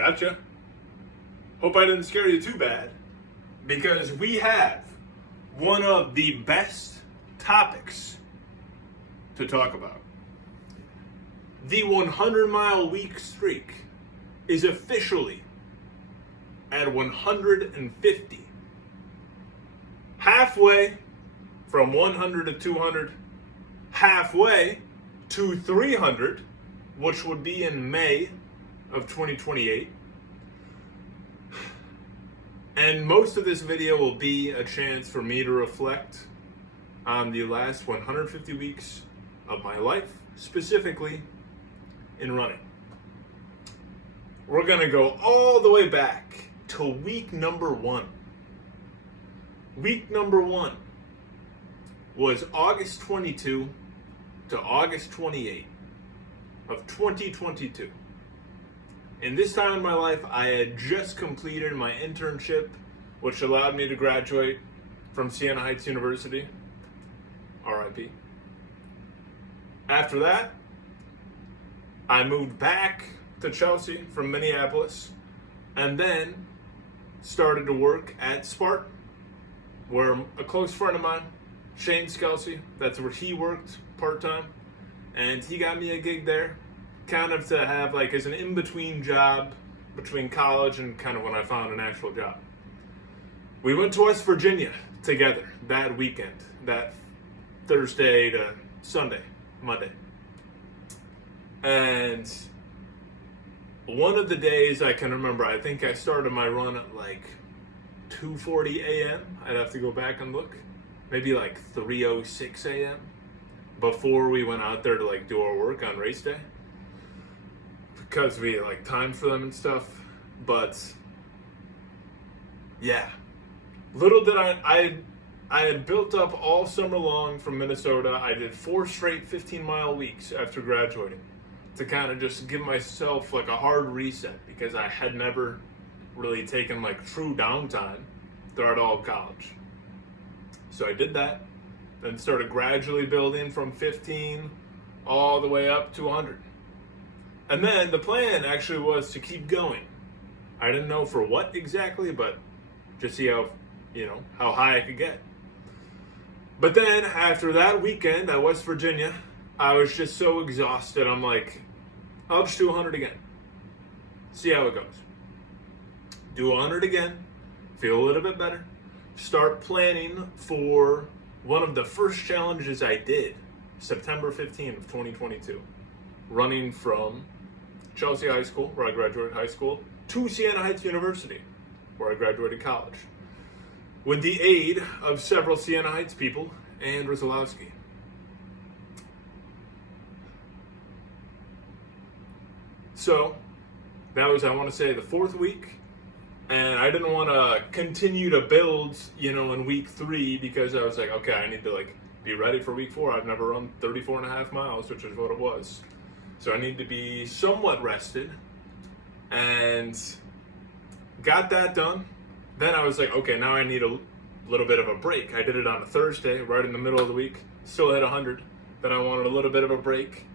Gotcha. Hope I didn't scare you too bad, because we have one of the best topics to talk about. The 100-mile week streak is officially at 150. Halfway from 100 to 200, halfway to 300, which would be in May of 2028. And most of this video will be a chance for me to reflect on the last 150 weeks of my life, specifically in running. We're gonna go all the way back to week number 1. Week number 1 was August 22 to August 28 of 2022. In this time in my life, I had just completed my internship, which allowed me to graduate from Siena Heights University, RIP. After that, I moved back to Chelsea from Minneapolis, and then started to work at Spartan, where a close friend of mine, Shane Skelsey, that's where he worked part-time, and he got me a gig there, kind of to have like as an in-between job between college and kind of when I found an actual job. We went to West Virginia together that weekend, that Thursday to Sunday, Monday. And one of the days I can remember, I think I started my run at like 2:40 a.m. I'd have to go back and look. Maybe like 3:06 a.m. before we went out there to like do our work on race day, because we had like time for them and stuff. But yeah, little did I had built up all summer long from Minnesota. I did 4 straight 15-mile weeks after graduating to kind of just give myself like a hard reset, because I had never really taken like true downtime throughout all of college. So I did that, then started gradually building from 15 all the way up to 100. And then the plan actually was to keep going. I didn't know for what exactly, but just see how high I could get. But then after that weekend at West Virginia, I was just so exhausted. I'm like, I'll just do 100 again. See how it goes. Do 100 again, feel a little bit better. Start planning for one of the first challenges I did, September 15th of 2022. Running from Chelsea High School, where I graduated high school, to Siena Heights University, where I graduated college, with the aid of several Siena Heights people and Rizalowski. So that was, I want to say, the 4th week, and I didn't want to continue to build, in week 3, because I was like, okay, I need to like be ready for week 4. I've never run 34.5 miles, which is what it was. So I need to be somewhat rested, and got that done. Then I was like, okay, now I need a little bit of a break. I did it on a Thursday, right in the middle of the week, still hit 100. Then I wanted a little bit of a break.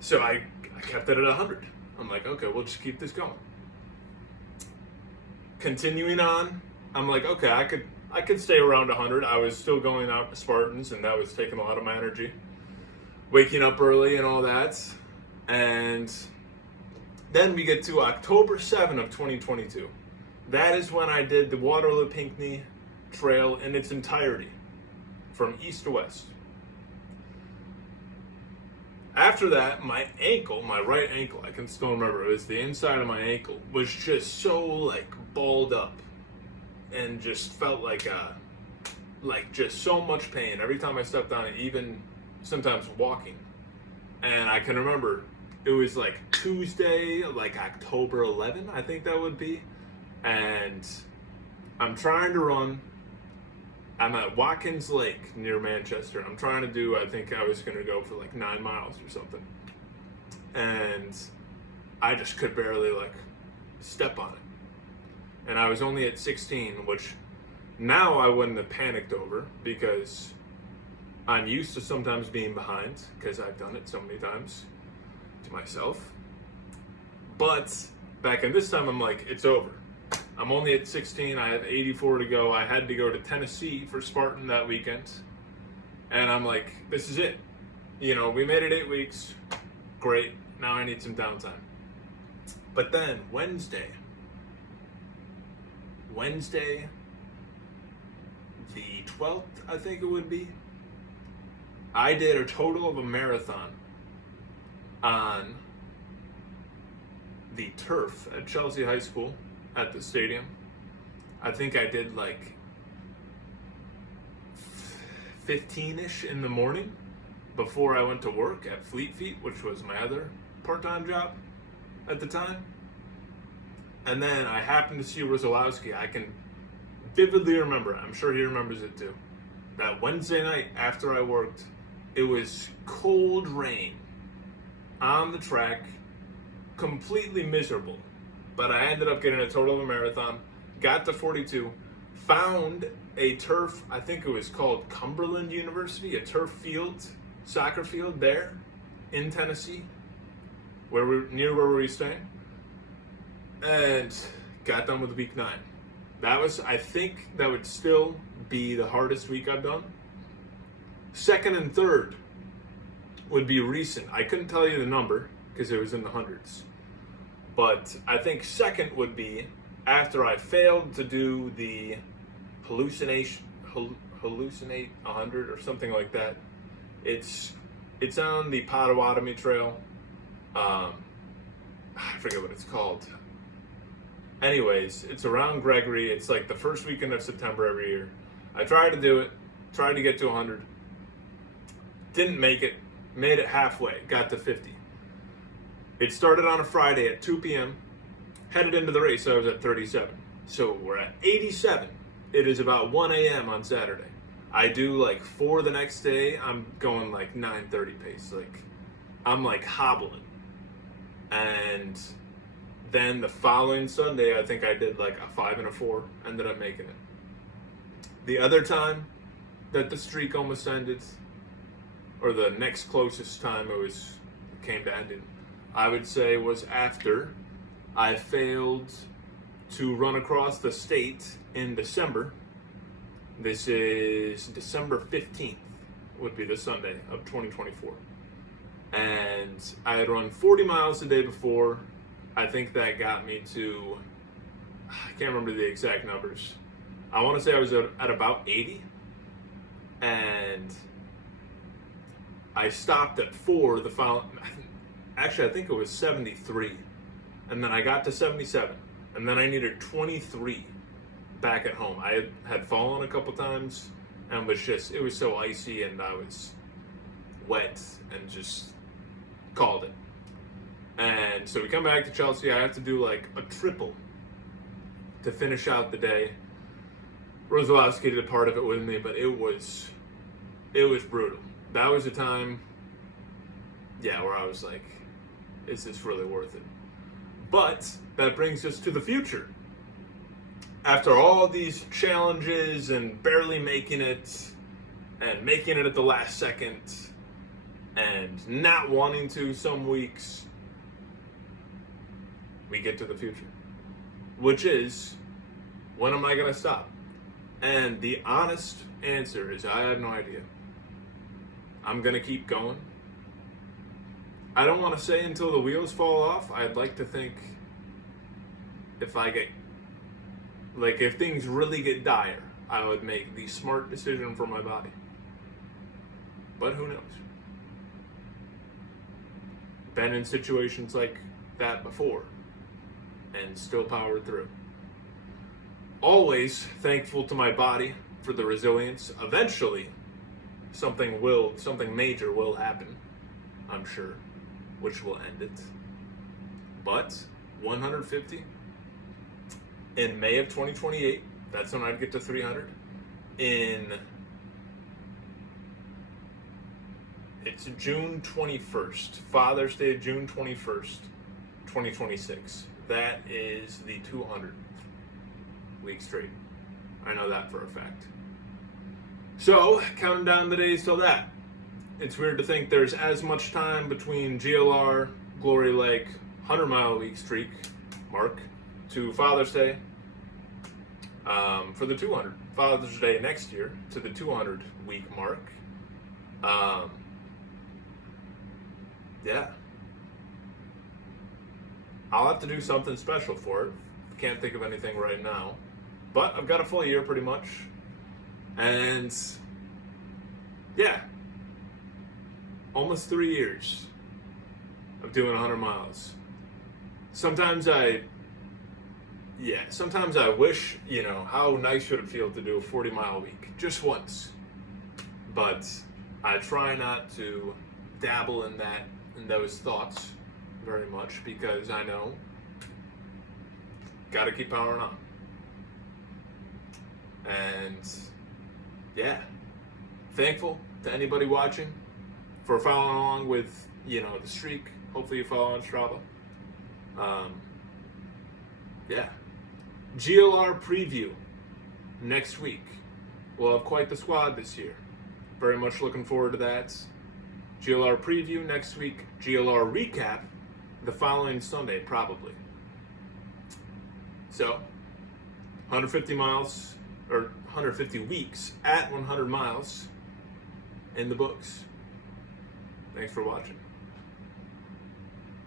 So I kept it at 100. I'm like, okay, we'll just keep this going. Continuing on, I'm like, okay, I could stay around 100. I was still going out to Spartans, and that was taking a lot of my energy. Waking up early and all that. And then we get to October 7 of 2022. That is when I did the Waterloo Pinckney Trail in its entirety, from east to west. After that, my right ankle, I can still remember, it was the inside of my ankle, was just so like balled up, and just felt like just so much pain every time I stepped on it, even sometimes walking. And I can remember it was like Tuesday, like October 11, I think that would be. And I'm trying to run. I'm at Watkins Lake near Manchester. I'm trying to do, I think I was going to go for like 9 miles or something. And I just could barely like step on it. And I was only at 16, which now I wouldn't have panicked over, because I'm used to sometimes being behind, because I've done it so many times to myself. But Back in this time, I'm like, it's over. I'm only at 16. I have 84 to go. I had to go to Tennessee for Spartan that weekend. And I'm like, this is it. You know, we made it 8 weeks. Great. Now I need some downtime. But then Wednesday, the 12th, I think it would be, I did a total of a marathon on the turf at Chelsea High School at the stadium. I think I did like 15-ish in the morning before I went to work at Fleet Feet, which was my other part-time job at the time. And then I happened to see Rizalowski. I can vividly remember, I'm sure he remembers it too, that Wednesday night after I worked, it was cold rain on the track, completely miserable. But I ended up getting a total of a marathon, got to 42, found a turf, I think it was called Cumberland University, a turf field, soccer field there in Tennessee, near where we were staying, and got done with week 9. I think that would still be the hardest week I've done. Second and third would be recent. I couldn't tell you the number because it was in the hundreds. But I think second would be after I failed to do the hallucinate 100 or something like that. It's on the Potawatomi Trail. I forget what it's called. Anyways, it's around Gregory. It's like the first weekend of September every year. I tried to do it, tried to get to 100. Didn't make it, made it halfway, got to 50. It started on a Friday at 2 p.m. Headed into the race, I was at 37. So we're at 87. It is about 1 a.m. on Saturday. I do like 4 the next day. I'm going like 9:30 pace. Like, I'm like hobbling. And then the following Sunday, I think I did like a 5 and a 4. Ended up making it. The other time that the streak almost ended, or the next closest time it came to ending, I would say was after I failed to run across the state in December. This is December 15th, would be the Sunday of 2024. And I had run 40 miles the day before. I think that got me to, I can't remember the exact numbers. I want to say I was at about 80. And I stopped at 4 the following, actually I think it was 73. And then I got to 77. And then I needed 23 back at home. I had fallen a couple times and it was so icy and I was wet and just called it. And so we come back to Chelsea. I have to do like a triple to finish out the day. Rizalowski did part of it with me, but it was brutal. That was a time, where I was like, is this really worth it? But that brings us to the future. After all these challenges and barely making it, and making it at the last second, and not wanting to some weeks, we get to the future. Which is, when am I going to stop? And the honest answer is, I have no idea. I'm going to keep going. I don't want to say until the wheels fall off. I'd like to think if things really get dire, I would make the smart decision for my body. But who knows? Been in situations like that before and still powered through. Always thankful to my body for the resilience. Eventually, something major will happen, I'm sure, which will end it. But 150 in May of 2028, that's when I'd get to 300. It's June 21st, Father's Day, June 21st, 2026. That is the 200th week straight. I know that for a fact. So, counting down the days till that. It's weird to think there's as much time between GLR, Glory Lake, 100-mile week streak, mark to Father's Day for the 200. Father's Day next year to the 200 week mark. Yeah. I'll have to do something special for it. Can't think of anything right now. But I've got a full year pretty much. And yeah. Almost 3 years of doing 100 miles. Sometimes I wish, how nice would it feel to do a 40-mile week just once. But I try not to dabble in those thoughts very much because I know gotta keep powering on. And yeah, thankful to anybody watching for following along with, the streak. Hopefully you follow on Strava. Yeah. GLR preview next week. We'll have quite the squad this year. Very much looking forward to that. GLR preview next week. GLR recap the following Sunday, probably. So, 150 miles, or 150 weeks at 100 miles in the books. Thanks for watching.